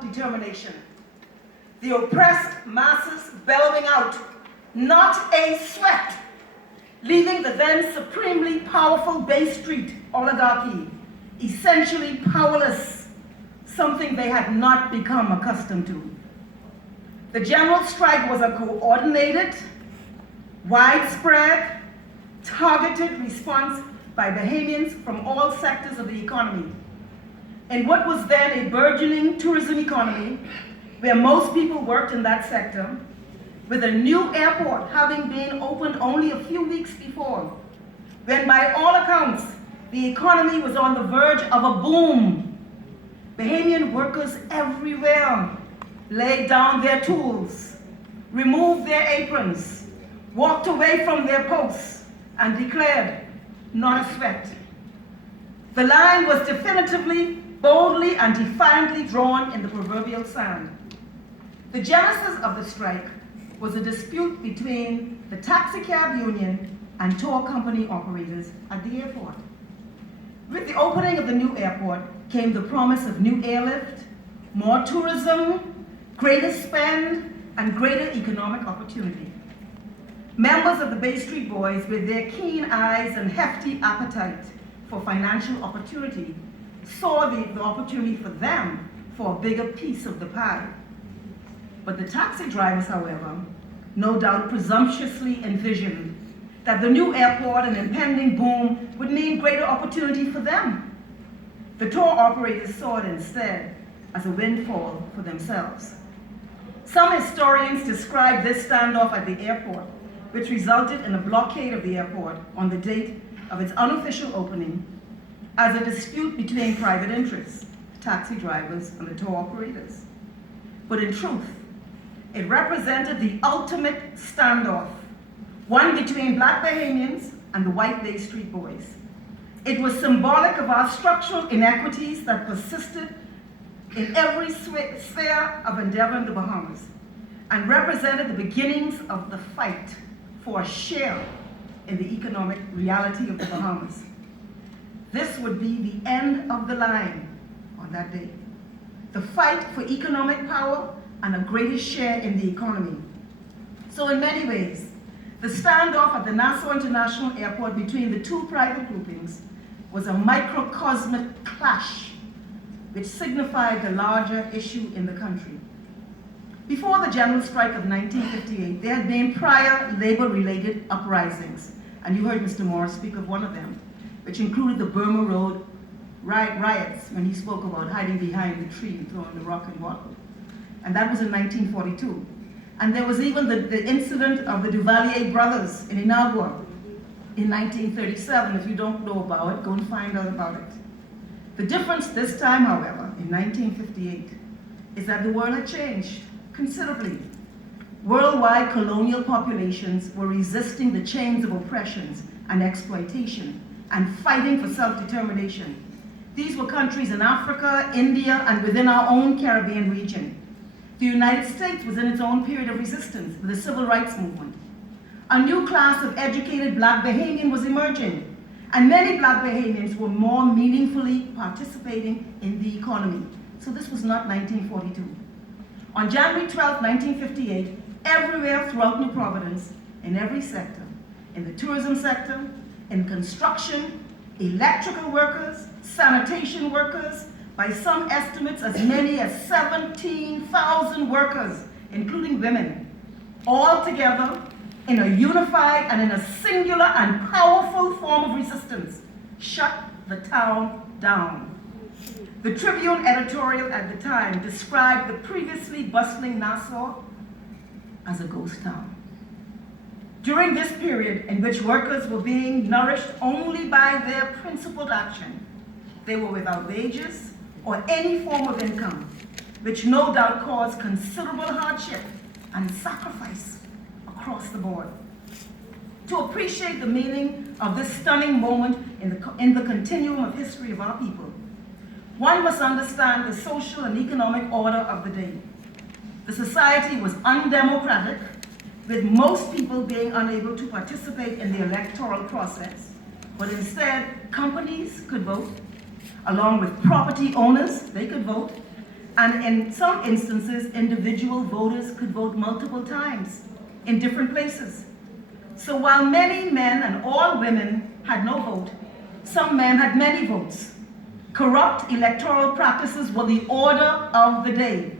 determination. The oppressed masses bellowing out, not a sweat, leaving the then supremely powerful Bay Street oligarchy essentially powerless, something they had not become accustomed to. The general strike was a coordinated, widespread, targeted response by Bahamians from all sectors of the economy. In what was then a burgeoning tourism economy, where most people worked in that sector, with a new airport having been opened only a few weeks before, when by all accounts, the economy was on the verge of a boom. Bahamian workers everywhere laid down their tools, removed their aprons, walked away from their posts, and declared, not a sweat. The line was definitively, boldly, and defiantly drawn in the proverbial sand. The genesis of the strike was a dispute between the taxicab union and tour company operators at the airport. With the opening of the new airport came the promise of new airlift, more tourism, greater spend, and greater economic opportunity. Members of the Bay Street Boys, with their keen eyes and hefty appetite for financial opportunity, saw the opportunity for them for a bigger piece of the pie. But the taxi drivers, however, no doubt presumptuously envisioned that the new airport and impending boom would mean greater opportunity for them. The tour operators saw it instead as a windfall for themselves. Some historians describe this standoff at the airport, which resulted in a blockade of the airport on the date of its unofficial opening, as a dispute between private interests, the taxi drivers and the tour operators. But in truth, it represented the ultimate standoff, one between black Bahamians and the white Bay Street Boys. It was symbolic of our structural inequities that persisted in every sphere of endeavor in the Bahamas, and represented the beginnings of the fight for a share in the economic reality of the Bahamas. This would be the end of the line on that day. The fight for economic power and a greater share in the economy. So in many ways, the standoff at the Nassau International Airport between the two private groupings was a microcosmic clash which signified the larger issue in the country. Before the general strike of 1958, there had been prior labor-related uprisings, and you heard Mr. Morris speak of one of them, which included the Burma Road riots, when he spoke about hiding behind the tree and throwing the rock and bottle. And that was in 1942. And there was even the incident of the Duvalier brothers in Inagua in 1937. If you don't know about it, go and find out about it. The difference this time, however, in 1958, is that the world had changed considerably. Worldwide colonial populations were resisting the chains of oppressions and exploitation and fighting for self-determination. These were countries in Africa, India, and within our own Caribbean region. The United States was in its own period of resistance with the civil rights movement. A new class of educated black Bahamian was emerging, and many black Bahamians were more meaningfully participating in the economy. So this was not 1942. On January 12, 1958, everywhere throughout New Providence, in every sector, in the tourism sector, in construction, electrical workers, sanitation workers, by some estimates as many as 17,000 workers, including women, all together in a unified and in a singular and powerful form of resistance, shut the town down. The Tribune editorial at the time described the previously bustling Nassau as a ghost town. During this period in which workers were being nourished only by their principled action, they were without wages or any form of income, which no doubt caused considerable hardship and sacrifice across the board. To appreciate the meaning of this stunning moment in the continuum of history of our people, one must understand the social and economic order of the day. The society was undemocratic, with most people being unable to participate in the electoral process, but instead companies could vote, along with property owners, they could vote, And in some instances, individual voters could vote multiple times in different places. So while many men and all women had no vote, some men had many votes. Corrupt electoral practices were the order of the day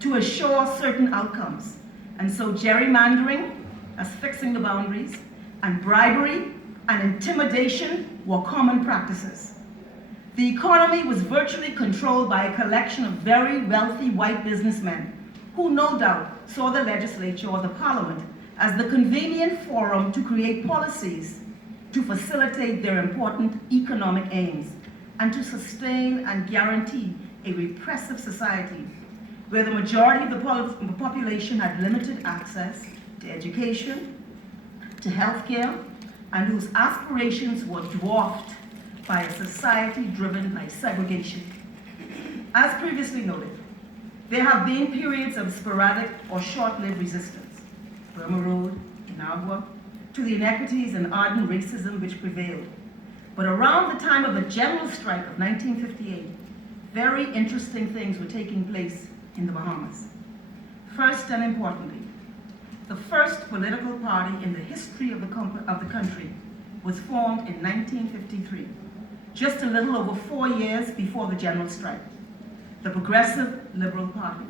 to assure certain outcomes. And so gerrymandering, as fixing the boundaries, and bribery and intimidation were common practices. The economy was virtually controlled by a collection of very wealthy white businessmen who no doubt saw the legislature or the parliament as the convenient forum to create policies to facilitate their important economic aims and to sustain and guarantee a repressive society where the majority of the population had limited access to education, to healthcare, and whose aspirations were dwarfed by a society driven by segregation. As previously noted, there have been periods of sporadic or short-lived resistance, Burma Road, Inagua, to the inequities and ardent racism which prevailed. But around the time of the general strike of 1958, very interesting things were taking place in the Bahamas. First and importantly, the first political party in the history of the country was formed in 1953, just a little over 4 years before the general strike, the Progressive Liberal Party.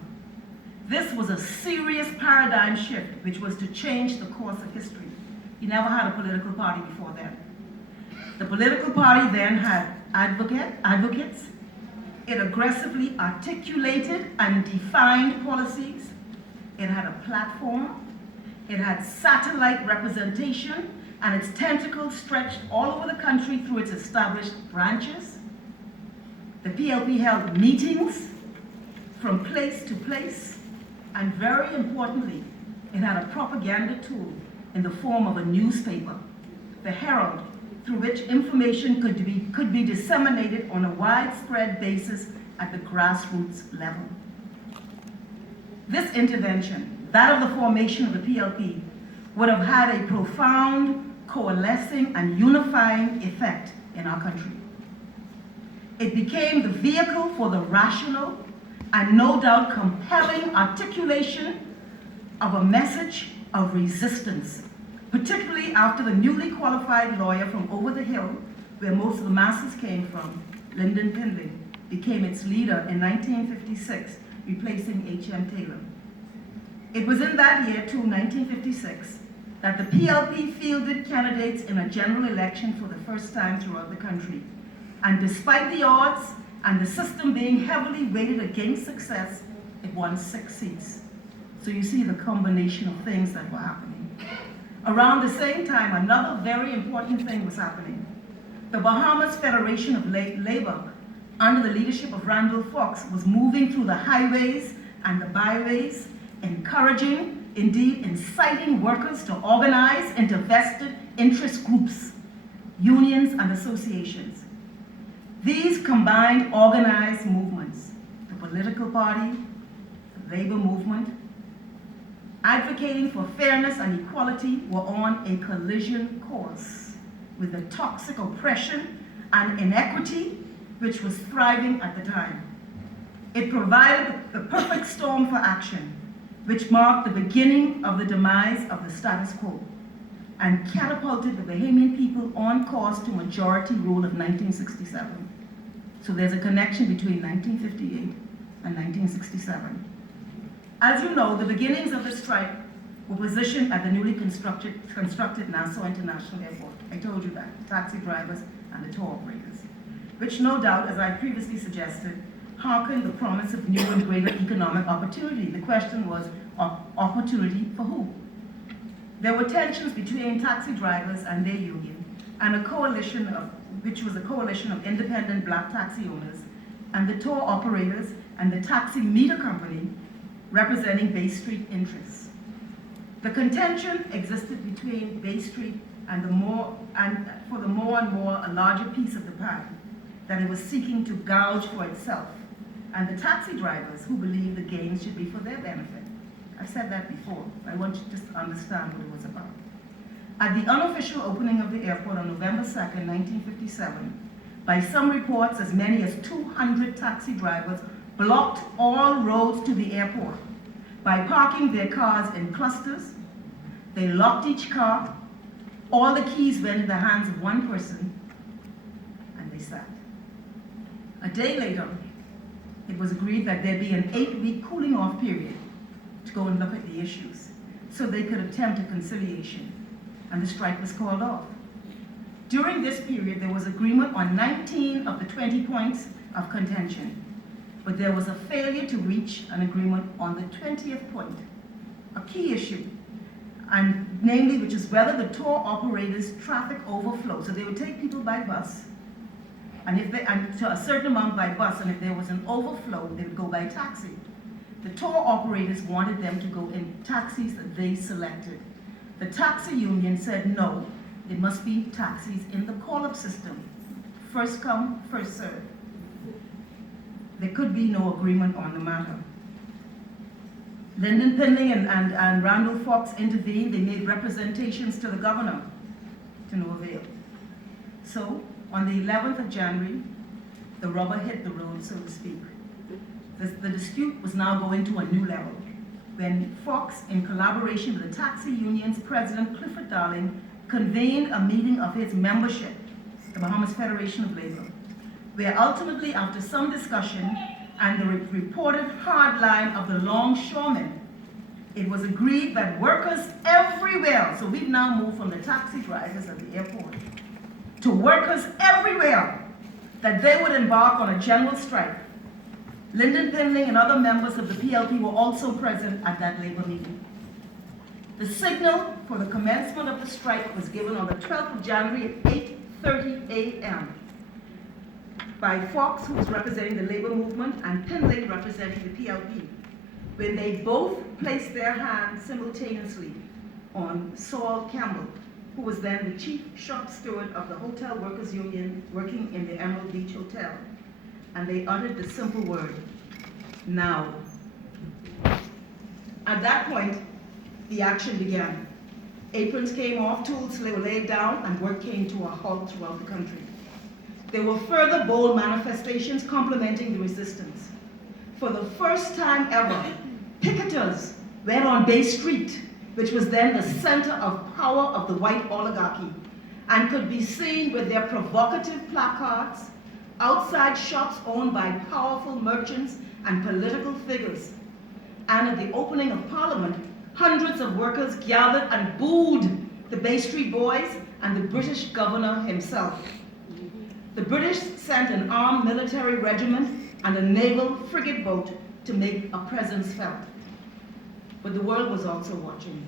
This was a serious paradigm shift which was to change the course of history. You never had a political party before then. The political party then had advocates. It aggressively articulated and defined policies. It had a platform. It had satellite representation, and its tentacles stretched all over the country through its established branches. The PLP held meetings from place to place, and very importantly, it had a propaganda tool in the form of a newspaper, the Herald, through which information could be disseminated on a widespread basis at the grassroots level. This intervention, that of the formation of the PLP, would have had a profound, coalescing, and unifying effect in our country. It became the vehicle for the rational and no doubt compelling articulation of a message of resistance, particularly after the newly qualified lawyer from over the hill, where most of the masses came from, Lyndon Pindley, became its leader in 1956, replacing H.M. Taylor. It was in that year, too, 1956, that the PLP fielded candidates in a general election for the first time throughout the country. And despite the odds and the system being heavily weighted against success, it won 6 seats. So you see the combination of things that were happening. Around the same time, another very important thing was happening. The Bahamas Federation of Labor, under the leadership of Randall Fox, was moving through the highways and the byways, encouraging, indeed inciting workers to organize into vested interest groups, unions, and associations. These combined organized movements, the political party, the labor movement, advocating for fairness and equality, were on a collision course with the toxic oppression and inequity which was thriving at the time. It provided the perfect storm for action, which marked the beginning of the demise of the status quo and catapulted the Bahamian people on course to majority rule of 1967. So there's a connection between 1958 and 1967. As you know, the beginnings of the strike were positioned at the newly constructed Nassau International Airport. I told you that, taxi drivers and the tour operators, which no doubt, as I previously suggested, hearkened the promise of new and greater economic opportunity. The question was, opportunity for who? There were tensions between taxi drivers and their union, and which was a coalition of independent black taxi owners, and the tour operators and the taxi meter company representing Bay Street interests. The contention existed between Bay Street and for the more and more a larger piece of the pie that it was seeking to gouge for itself, and the taxi drivers who believed the gains should be for their benefit. I've said that before. I want you just to understand what it was about. At the unofficial opening of the airport on November 2nd, 1957, by some reports, as many as 200 taxi drivers blocked all roads to the airport. By parking their cars in clusters, they locked each car, all the keys went in the hands of one person, and they sat. A day later, it was agreed that there be an 8-week cooling off period to go and look at the issues so they could attempt a conciliation, and the strike was called off. During this period, there was agreement on 19 of the 20 points of contention, but there was a failure to reach an agreement on the 20th point, a key issue, and namely, which is whether the tour operators' traffic overflow. So they would take people by bus, and to a certain amount by bus, and if there was an overflow, they would go by taxi. The tour operators wanted them to go in taxis that they selected. The taxi union said no, it must be taxis in the call-up system. First come, first served. There could be no agreement on the matter. Lyndon Pindling and Randall Fox intervened. They made representations to the governor, to no avail. So, on the 11th of January, the rubber hit the road, so to speak. The dispute was now going to a new level when Fox, in collaboration with the taxi union's president, Clifford Darling, convened a meeting of his membership, the Bahamas Federation of Labor, where ultimately, after some discussion and the reported hard line of the longshoremen, it was agreed that workers everywhere, so we've now moved from the taxi drivers at the airport to workers everywhere, that they would embark on a general strike. Lyndon Pindling and other members of the PLP were also present at that labor meeting. The signal for the commencement of the strike was given on the 12th of January at 8:30 a.m. by Fox, who was representing the labor movement, and Pindling representing the PLP, when they both placed their hands simultaneously on Saul Campbell, who was then the chief shop steward of the Hotel Workers Union working in the Emerald Beach Hotel. And they uttered the simple word, now. At that point, the action began. Aprons came off, tools were laid down, and work came to a halt throughout the country. There were further bold manifestations complementing the resistance. For the first time ever, picketers went on Bay Street, which was then the center of power of the white oligarchy, and could be seen with their provocative placards outside shops owned by powerful merchants and political figures. And at the opening of Parliament, hundreds of workers gathered and booed the Bay Street Boys and the British governor himself. The British sent an armed military regiment and a naval frigate boat to make a presence felt. But the world was also watching.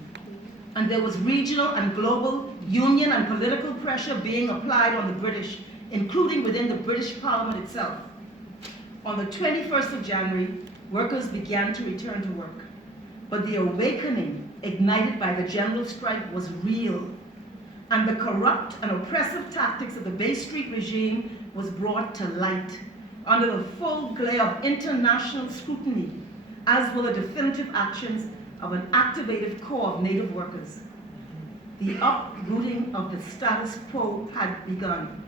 And there was regional and global union and political pressure being applied on the British, including within the British Parliament itself. On the 21st of January, workers began to return to work. But the awakening ignited by the general strike was real. And the corrupt and oppressive tactics of the Bay Street regime was brought to light under the full glare of international scrutiny, as were the definitive actions of an activated core of native workers. The uprooting of the status quo had begun.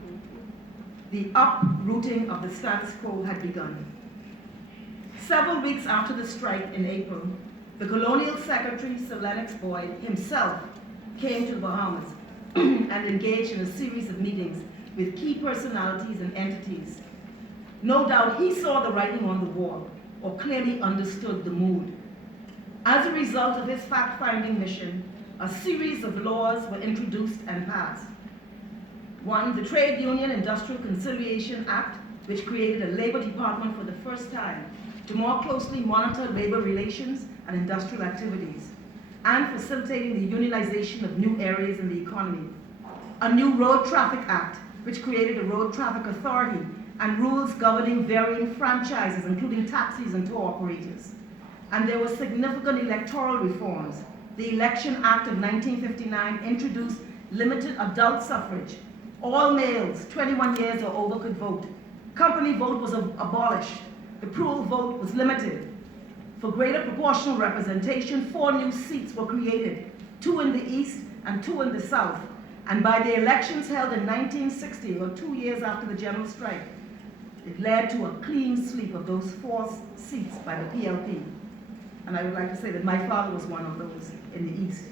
The uprooting of the status quo had begun. Several weeks after the strike in April, the Colonial Secretary, Sir Lennox Boyd, himself came to the Bahamas and engaged in a series of meetings with key personalities and entities. No doubt he saw the writing on the wall, or clearly understood the mood. As a result of his fact-finding mission, a series of laws were introduced and passed. One, the Trade Union Industrial Conciliation Act, which created a labor department for the first time to more closely monitor labor relations and industrial activities, and facilitating the unionization of new areas in the economy. A new Road Traffic Act, which created a road traffic authority and rules governing varying franchises, including taxis and tour operators. And there were significant electoral reforms. The Election Act of 1959 introduced limited adult suffrage. All males 21 years or over could vote. Company vote was abolished. The plural vote was limited. For greater proportional representation, 4 new seats were created, 2 in the East and 2 in the South. And by the elections held in 1960, or 2 years after the general strike, It led to a clean sweep of those 4 seats by the PLP. And I would like to say that my father was one of those in the East.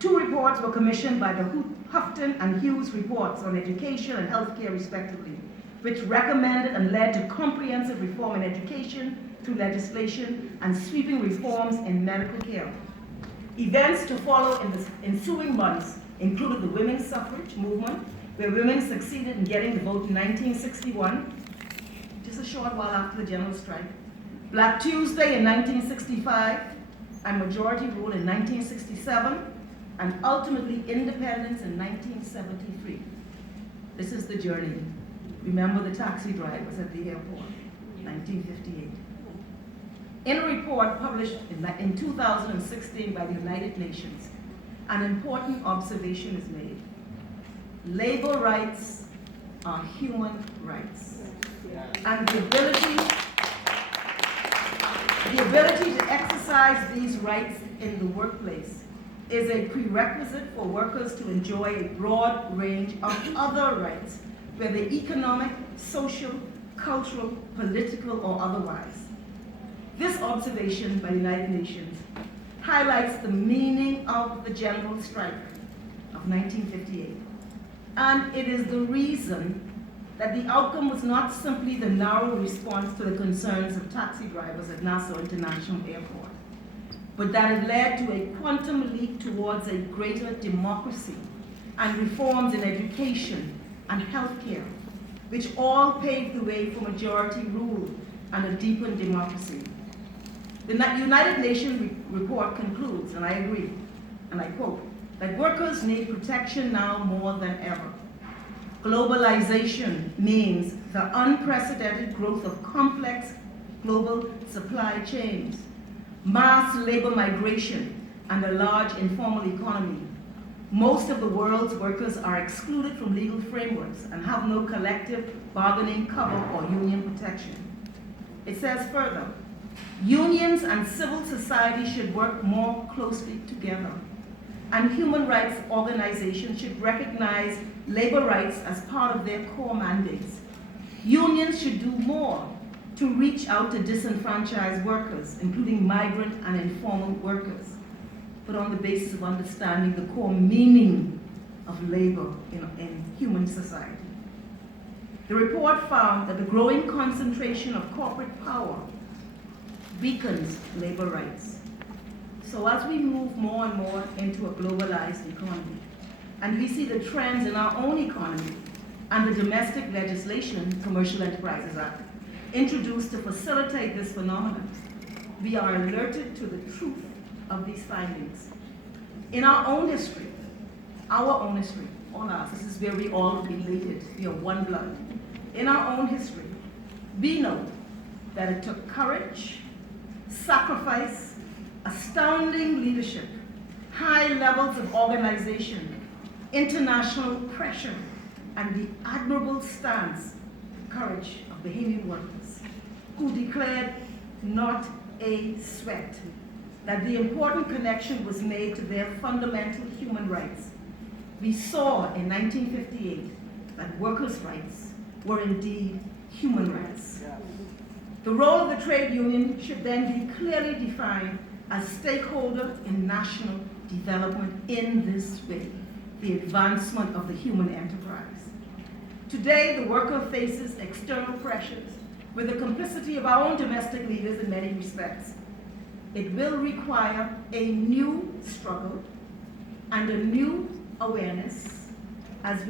2 reports were commissioned by the Houghton and Hughes reports on education and healthcare respectively, which recommended and led to comprehensive reform in education through legislation and sweeping reforms in medical care. Events to follow in the ensuing months included the women's suffrage movement, where women succeeded in getting the vote in 1961, just a short while after the general strike, Black Tuesday in 1965, and majority rule in 1967, and ultimately independence in 1973. This is the journey. Remember the taxi drivers at the airport, 1958. In a report published in 2016 by the United Nations, an important observation is made. Labor rights are human rights. And the ability to exercise these rights in the workplace is a prerequisite for workers to enjoy a broad range of other rights, whether economic, social, cultural, political, or otherwise. This observation by the United Nations highlights the meaning of the general strike of 1958. And it is the reason that the outcome was not simply the narrow response to the concerns of taxi drivers at Nassau International Airport, but that it led to a quantum leap towards a greater democracy and reforms in education and healthcare, which all paved the way for majority rule and a deepened democracy. The United Nations report concludes, and I agree, and I quote, that workers need protection now more than ever. Globalization means the unprecedented growth of complex global supply chains, mass labor migration, and a large informal economy. Most of the world's workers are excluded from legal frameworks and have no collective bargaining cover or union protection. It says further, unions and civil society should work more closely together, and human rights organizations should recognize labor rights as part of their core mandates. Unions should do more to reach out to disenfranchised workers, including migrant and informal workers, but on the basis of understanding the core meaning of labor in human society. The report found that the growing concentration of corporate power weakens labor rights. So as we move more and more into a globalized economy, and we see the trends in our own economy and the domestic legislation, Commercial Enterprises Act, introduced to facilitate this phenomenon, we are alerted to the truth of these findings. In our own history, all ours, this is where we all related, we are one blood. In our own history, we know that it took courage, sacrifice, astounding leadership, high levels of organization, international pressure, and the admirable stance, courage of Bahamian workers, who declared not a sweat, that the important connection was made to their fundamental human rights. We saw in 1958 that workers' rights were indeed human rights. The role of the trade union should then be clearly defined as stakeholder in national development in this way, the advancement of the human enterprise. Today, the worker faces external pressures with the complicity of our own domestic leaders in many respects. It will require a new struggle and a new awareness as